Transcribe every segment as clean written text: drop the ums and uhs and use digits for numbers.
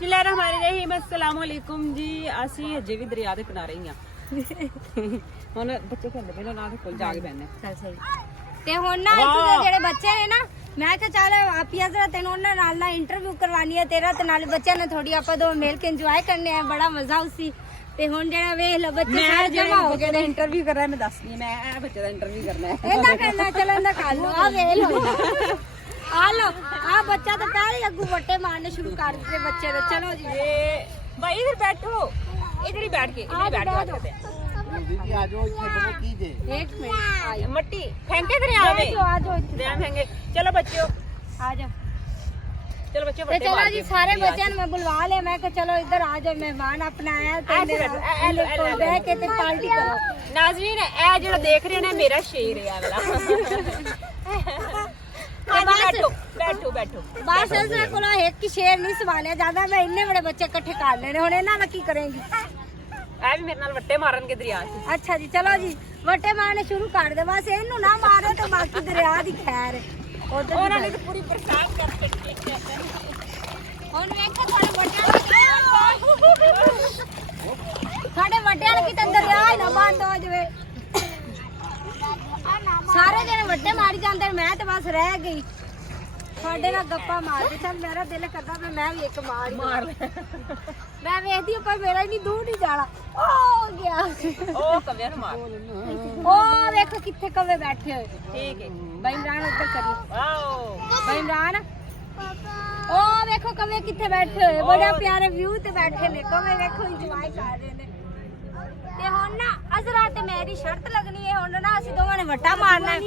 बिस्मिल्लाहिर्रहमानिर्रहीम अस्सलाम वालेकुम जी। ਅਸੀਂ ਅਜੇ ਵੀ ਦਰਿਆ ਦੇ ਕਿਨਾਰੇ ਹੀ ਆ। ਹੁਣ ਬੱਚੇ ਕਹਿੰਦੇ ਪਹਿਲਾਂ ਨਾਲ ਕੋਲ ਜਾ ਕੇ ਬੈਠਣਾ। ਚੱਲ ਸਹੀ। ਤੇ ਹੁਣ ਨਾ ਇੱਥੇ ਦੇ ਜਿਹੜੇ ਬੱਚੇ ਨੇ ਨਾ, ਮੈਂ ਕਿਹਾ ਚੱਲ ਆਪੀਆ ਜ਼ਰਾ ਤੈਨੂੰ ਉਹਨਾਂ ਨਾਲ ਨਾ ਇੰਟਰਵਿਊ ਕਰਵਾਨੀ ਹੈ ਤੇਰਾ ਤੇ ਨਾਲ ਬੱਚਿਆਂ ਨੇ ਥੋੜੀ ਆਪਾਂ ਦੋ ਮਿਲ ਕੇ ਇੰਜੋਏ ਕਰਨੇ ਆ, ਬੜਾ ਮਜ਼ਾ ਉਸੀ। ਤੇ ਹੁਣ ਜਿਹੜਾ ਵੇਖ ਲੋ ਬੱਚੇ ਸਾਰੇ ਜਮਾ ਹੋ ਗਏ ਨੇ। ਇੰਟਰਵਿਊ ਕਰਨਾ ਮੈਂ ਦੱਸਦੀ ਮੈਂ ਇਹ ਬੱਚੇ ਦਾ ਇੰਟਰਵਿਊ ਕਰਨਾ ਹੈ। ਇਹਦਾ ਕਰਨਾ ਚਲੋ ਇਹਦਾ ਕਰ ਲੋ। ਆ ਵੇਖ ਲੋ ਆ ਲੋ ਆ ਬੱਚਾ ਤਾਂ ਪਹਿਲੇ ਅੱਗੂ ਵੱਟੇ ਮਾਰਨੇ ਸ਼ੁਰੂ ਕਰ ਦਿੱਤੇ ਬੱਚੇ ਨੇ। ਚਲੋ ਜੀ भाई इधर बैठो, इधर ही बैठ के बात करते हैं। दीदी आ जाओ, इतने बड़े कीजिए। एक मिनट मट्टी फेंके दरिया में, आ जाओ दरिया में फेंके। चलो बच्चों आ जाओ। चलो बच्चों तो चलो जी सारे बच्चों ने मैं बुलवा ले। मैं कहा चलो इधर आ जाओ, मेहमान अपना आया तो बैठ के ते पार्टी करो। नाज़रीन ए जेड़ा देख रहे हो ना मेरा शेर है वाला। बैठो बैठो बैठो बस इसने कोला एक की शेर नहीं संभालिया ज्यादा। मैं इन्ने बड़े बच्चे इकट्ठे कर लेने हुन इन्हां नाल की करेंगी। ए भी मेरे नाल वट्टे मारनगे दरिया च। अच्छा जी चलो जी वट्टे मारने शुरू कर दे। बस इन्नू ना मारो तो बाकी दरिया दी खैर उधर ਉਹਨਾਂ ਨੇ ਤਾਂ ਪੂਰੀ ਬਰਸਾਤ ਕਰ ਦਿੱਤੀ। ਹੁਣ ਵੇਖੋ ਤੁਹਾਡੇ ਵੱਟਿਆਂ ਨੂੰ ਕਿਤੇ ਦਰਿਆ ਹੀ ਨਾ ਬੰਦ ਹੋ ਜਾਵੇ। ਸਾਰੇ ਜਣੇ ਵੱਡੇ ਮਾਰੀ ਜਾਂਦੇ ਨੇ, ਮੈਂ ਤੇ ਬਸ ਰਹਿ ਗਈ ਤੁਹਾਡੇ ਨਾਲ ਗੱਪਾਂ ਮਾਰਦੇ। ਚੱਲ ਮੇਰਾ ਦਿਲ ਕਰਦਾ ਮੈਂ ਵੀ ਇੱਕ ਮਾਰ ਮੈਂ ਵੇਖਦੀ ਪਰ ਮੇਰਾ ਨਹੀਂ ਦੂਰ ਨਹੀਂ ਜਾਣਾ। ਹੋ ਗਿਆ ਉਹ ਕਵੇ ਨੂੰ ਮਾਰ। ਉਹ ਵੇਖੋ ਕਿੱਥੇ ਕਵੇ ਬੈਠੇ ਹੋਏ। ਠੀਕ ਹੈ ਬਾਈ ਇਮਰਾਨ ਉੱਧਰ ਕਰੀ। ਵਾਓ ਬਾਈ ਇਮਰਾਨ ਉਹ ਵੇਖੋ ਕਵੇ ਕਿੱਥੇ ਬੈਠੇ ਹੋਏ। ਬੜਾ ਪਿਆਰੇ ਵਿਊ ਤੇ ਬੈਠੇ ਨੇ। ਕਵੇ ਵੇਖੋ ਇੰਜੋਏ ਕਰ ਰਹੇ ਨੇ। ਤੇ ਹੁਣ ਨਾ ਅਜ਼ਰਾ ਤੇ ਮੇਰੀ ਸ਼ਰਤ ਲੱਗਣੀ ਹੈ। ਹੁਣ ਨਾ ਅਸੀਂ ਦੋਵਾਂ ਨੇ ਵੱਟਾ ਮਾਰਨਾ ਹੈ।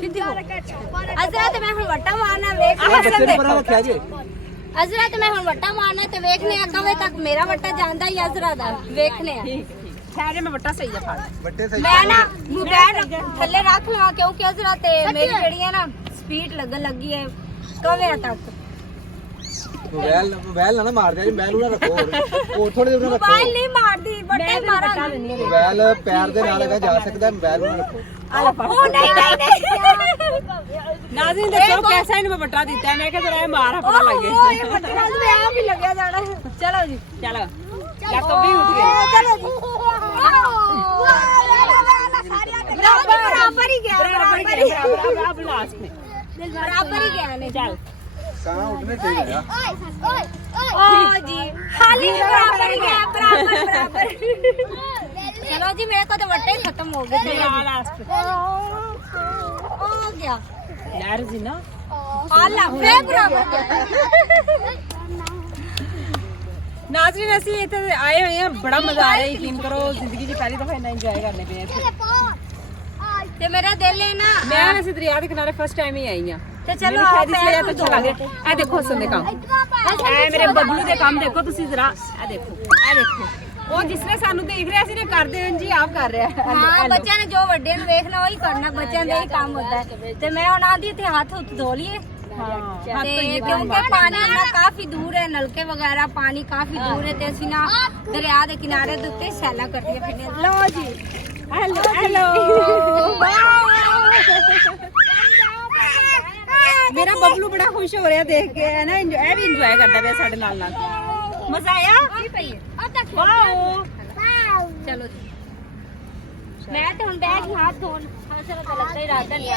ਸਿੱਧੀ ਹੋ ਅਜ਼ਰਾ ਤੇ ਮੈਂ ਹੁਣ ਵੱਟਾ ਮਾਰਨਾ ਵੇਖ ਅਜ਼ਰਾ ਤੇ ਮੈਂ ਹੁਣ ਵੱਟਾ ਮਾਰਨਾ ਤੇ ਵੇਖਨੇ ਆ ਕਵੇ ਤੱਕ ਮੇਰਾ ਵੱਟਾ ਜਾਂਦਾ ਹੀ ਅਜ਼ਰਾ ਦਾ ਵੇਖਨੇ ਆ। ਠਹਿਰੇ ਮੈਂ ਵੱਟਾ ਸਹੀ ਆ ਫੜ ਵੱਟੇ ਸਹੀ। ਮੈਂ ਨਾ ਮੋਬਾਈਲ ਥੱਲੇ ਰੱਖ ਲਵਾਂ ਕਿਉਂਕਿ ਅਜ਼ਰਾ ਤੇ ਮੇਰੀ ਜਿਹੜੀ ਹੈ ਨਾ ਸਪੀਡ ਲੱਗਣ ਲੱਗੀ ਹੈ ਕਵੇ ਤੱਕ। मोबाइल ना मार दे, मोबाइल उड़ा रखो और थोड़ी देर रखो। मोबाइल नहीं मारदी बट्टे मारा। मोबाइल पैर दे नाल लगा जा सकदा है, मोबाइल उड़ा रखो। ओ नहीं नाज़रीन देखो कैसा इन्हें बट्टा देता है। मैं कह जरा मार पता लगे। ओ ये बट्टे नाल मैं आ भी लग जाना। चलो जी चलो या तो भी उठ गए। चलो जी बराबर ही गया बराबर लास्ट में बराबर ही गया ने। चल कहां उठने चाहिए यार। ओ जी खाली बराबर ही गया बराबर। चलो जी मेरे को तो वट्टे खत्म हो गए। लास्ट हो गया यार जी ना आला फे बराबर। नाज़रीन ਅਸੀਂ ਇੱਥੇ ਆਏ ਹੋਏ ਆ ਬੜਾ ਮਜ਼ਾ ਆ ਰਿਹਾ। ਯਕੀਨ ਕਰੋ ਜ਼ਿੰਦਗੀ 'ਚ ਪਹਿਲੀ ਦਫਾ ਇੰਨਾ ਇੰਜੋਏ ਕਰਨੇ ਪਏ ਇੱਥੇ। ਤੇ ਮੇਰਾ ਦਿਲ ਹੈ ਨਾ ਮੈਂ ਵੈਸੇ ਦਰਿਆ ਦੇ ਕਿਨਾਰੇ ਫਸਟ ਟਾਈਮ ਹੀ ਆਈ ਆ ਤੇ ਚਲੋ ਮੈਨੂੰ ਸ਼ਾਇਦ ਇਸ ਵਜ੍ਹਾ ਤੋਂ ਅੱਛਾ ਲੱਗ ਰਿਹਾ। ਇਹ ਦੇਖੋ ਹਸਨ ਦੇ ਕੰਮ, ਇਹ ਮੇਰੇ ਬੱਬਲੂ ਦੇ ਕੰਮ ਦੇਖੋ ਤੁਸੀਂ ਜ਼ਰਾ। ਇਹ ਦੇਖੋ ਉਹ ਜਿਸਨੇ ਸਾਨੂੰ ਦੇਖ ਰਿਹਾ ਸੀ ਨੇ ਕਰਦੇ ਹਾਂ ਜੀ ਆਪ ਕਰ ਰਿਹਾ ਹੈ। ਹਾਂ ਬੱਚਿਆਂ ਨੇ ਜੋ ਵੱਡੇ ਨੂੰ ਵੇਖਣਾ ਉਹੀ ਕਰਨਾ। ਬੱਚਿਆਂ ਦਾ ਹੀ ਕੰਮ ਹੁੰਦਾ ਹੈ। ਤੇ ਮੈਂ ਹੁਣ ਆਂਦੀ ਇੱਥੇ ਹੱਥ ਉੱਤ ਧੋ ਲਈਏ ਤੇ ਕਿਉਂਕਿ ਪਾਣੀ ਨਾ ਕਾਫੀ ਦੂਰ ਹੈ, ਨਲਕੇ ਵਗੈਰਾ ਪਾਣੀ ਕਾਫੀ ਦੂਰ ਹੈ ਤੇ ਅਸੀਂ ਨਾ ਦਰਿਆ ਦੇ ਕਿਨਾਰੇ ਦੇ ਉੱਤੇ ਸੈਲਾ ਕਰਦੀਆਂ ਫਿਰਦੇ। ਲਓ ਜੀ ਹੈਲੋ ਮੇਰਾ ਬੱਬਲੂ ਬੜਾ ਖੁਸ਼ ਹੋ ਰਿਹਾ ਦੇਖ ਕੇ ਹੈ ਨਾ। ਇਹ ਵੀ ਇੰਜੋਏ ਕਰਦਾ ਪਿਆ ਸਾਡੇ ਨਾਲ ਨਾਲ। ਮਜ਼ਾ ਆਇਆ ਵਾਓ। ਚਲੋ ਜੀ ਮੈਂ ਤੇ ਹੁਣ ਬੈਠ ਕੇ ਹੱਥ ਧੋਣ ਹਸਨ ਤਾਂ ਲੱਗਦਾ ਹੀ ਰਾਤ ਨਹੀਂ ਆ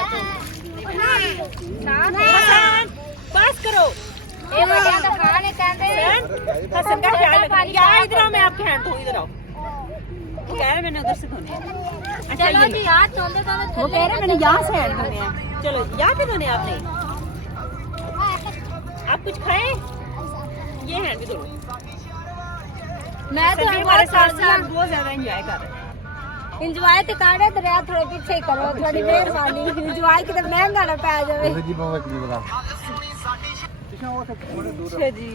बस करो। ਇਹ ਵੱਡਿਆਂ ਦਾ ਖਾਣੇ ਕਹਿੰਦੇ हसन का ख्याल रखना। यहाँ इधर आओ, मैं आपके हैंड धो। इधर आओ। वो कह रहे मैंने उधर से धोने हैं। अच्छा चलो जी हाथ धोते धोते वो कह रहे मैंने यहाँ से हैंड धोने हैं। चलो यहाँ पे धोने आपने। आप कुछ खाए ये हैंड भी धो। मैं तो हमारे साथ साथ बहुत ज्यादा एंजॉय कर रहे हैं। ਇੰਜੋਏ ਤੇ ਕਾੜੇ ਦਰਿਆ ਥੋੜੇ ਪਿੱਛੇ ਹੀ ਕਰੋ। ਤੁਹਾਡੀ ਮਿਹਰਬਾਨੀ। ਇੰਜੋਏ ਕਿਤੇ ਮਹਿੰਗਾ ਨਾ ਪੈ ਜਾਵੇ। जी बाबा की बता अच्छा जी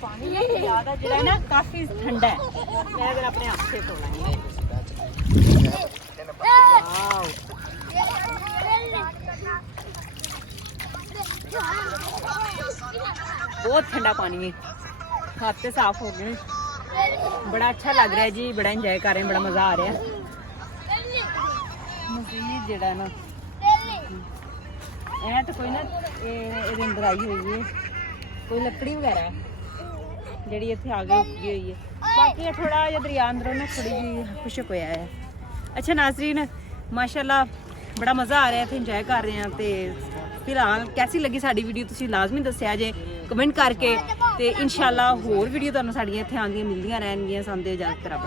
पानी ज्यादा जो है ना काफी ठंडा है। मैं अगर अपने हाथ से धोना बहुत ठंडा पानी है। हाथ से साफ हो गए। बड़ा अच्छा लग रहा है जी, बड़ा एंजॉय कर रहे हैं, बड़ा मजा आ रहा है। मजीद जड़ा ना ਇਹ ਤਾਂ ਕੋਈ ਨਾ ਇਹਦੇ ਅੰਦਰ ਆਈ ਹੋਈ ਹੈ ਕੋਈ ਲੱਕੜੀ ਵਗੈਰਾ ਜਿਹੜੀ ਇੱਥੇ ਆ ਕੇ ਉੱਗੀ ਹੋਈ ਹੈ। ਬਾਕੀ ਇਹ ਥੋੜਾ ਜਿਹਾ ਦਰਿਆ ਅੰਦਰੋਂ ਨਾ ਥੋੜੀ ਜਿਹੀ ਖੁਸ਼ਕ ਹੋਇਆ ਹੈ। ਅੱਛਾ ਨਾਜ਼ਰੀਨ, ਮਾਸ਼ਾਅੱਲਾ ਬੜਾ ਮਜ਼ਾ ਆ ਰਿਹਾ ਇੱਥੇ, ਇੰਜੋਏ ਕਰ ਰਹੇ ਹਾਂ। ਤੇ ਫਿਲਹਾਲ ਕੈਸੀ ਲੱਗੀ ਸਾਡੀ ਵੀਡੀਓ ਤੁਸੀਂ ਲਾਜ਼ਮੀ ਦੱਸਿਆ ਜੇ ਕਮੈਂਟ ਕਰਕੇ। ਤੇ ਇਨਸ਼ਾਅੱਲਾ ਹੋਰ ਵੀਡੀਓ ਤੁਹਾਨੂੰ ਸਾਡੀਆਂ ਇੱਥੇ ਆਉਂਦੀਆਂ ਮਿਲਦੀਆਂ ਰਹਿਣਗੀਆਂ। ਸਾਨੂੰ ਦੇ ਇਜਾਜ਼ਤ ਰੱਬ।